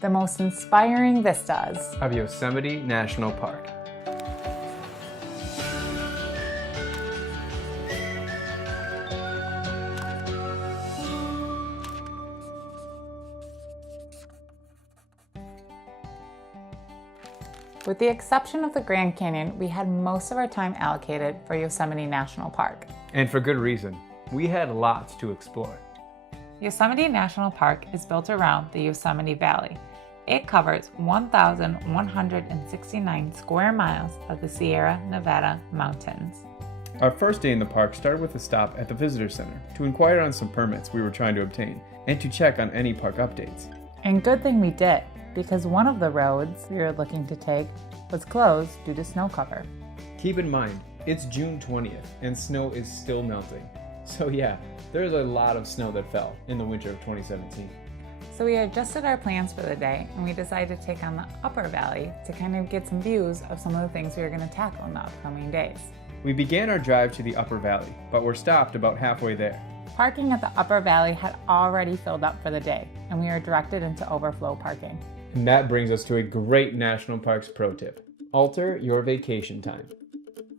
the most inspiring vistas of Yosemite National Park. With the exception of the Grand Canyon, we had most of our time allocated for Yosemite National Park. And for good reason. We had lots to explore. Yosemite National Park is built around the Yosemite Valley. It covers 1,169 square miles of the Sierra Nevada mountains. Our first day in the park started with a stop at the Visitor Center to inquire on some permits we were trying to obtain and to check on any park updates. And good thing we did, because one of the roads we were looking to take was closed due to snow cover. Keep in mind, it's June 20th and snow is still melting. So yeah, there's a lot of snow that fell in the winter of 2017. So we adjusted our plans for the day and we decided to take on the upper valley to kind of get some views of some of the things we were going to tackle in the upcoming days. We began our drive to the upper valley, but were stopped about halfway there. Parking at the upper valley had already filled up for the day and we were directed into overflow parking. And that brings us to a great National Parks pro tip. Alter your vacation time.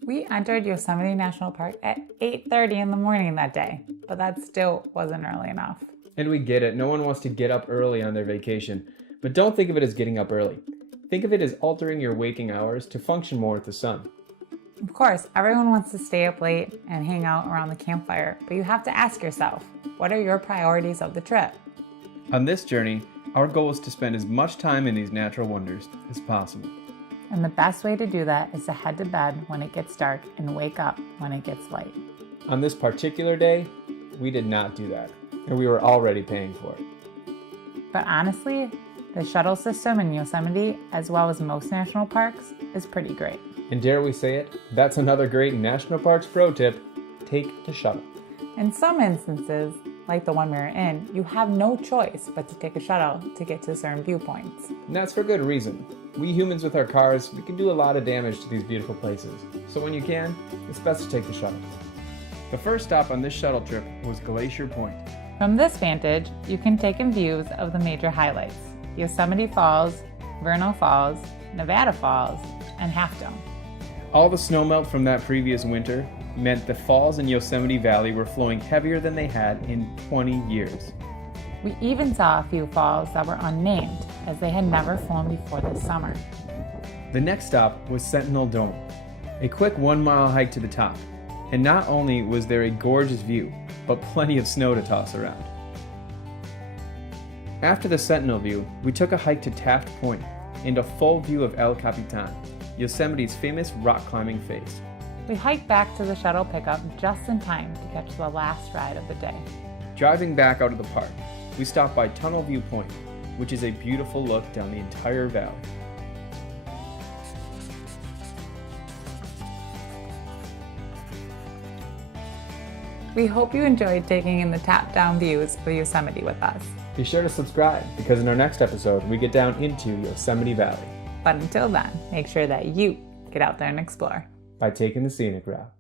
We entered Yosemite National Park at 8:30 in the morning that day, but that still wasn't early enough. And we get it, no one wants to get up early on their vacation, but don't think of it as getting up early. Think of it as altering your waking hours to function more with the sun. Of course, everyone wants to stay up late and hang out around the campfire, but you have to ask yourself, what are your priorities of the trip? On this journey, our goal is to spend as much time in these natural wonders as possible. And the best way to do that is to head to bed when it gets dark and wake up when it gets light. On this particular day, we did not do that, and we were already paying for it. But honestly, the shuttle system in Yosemite, as well as most national parks, is pretty great. And dare we say it, that's another great National Parks pro tip: take the shuttle. In some instances, like the one we were in, you have no choice but to take a shuttle to get to certain viewpoints. And that's for good reason. We humans with our cars, we can do a lot of damage to these beautiful places. So when you can, it's best to take the shuttle. The first stop on this shuttle trip was Glacier Point. From this vantage, you can take in views of the major highlights: Yosemite Falls, Vernal Falls, Nevada Falls, and Half Dome. All the snowmelt from that previous winter meant the falls in Yosemite Valley were flowing heavier than they had in 20 years. We even saw a few falls that were unnamed, as they had never flown before this summer. The next stop was Sentinel Dome, a quick 1-mile hike to the top. And not only was there a gorgeous view, but plenty of snow to toss around. After the Sentinel view, we took a hike to Taft Point and a full view of El Capitan, Yosemite's famous rock climbing face. We hiked back to the shuttle pickup just in time to catch the last ride of the day. Driving back out of the park, we stopped by Tunnel View Point, which is a beautiful look down the entire valley. We hope you enjoyed taking in the top-down views of Yosemite with us. Be sure to subscribe, because in our next episode, we get down into Yosemite Valley. But until then, make sure that you get out there and explore By taking the scenic route.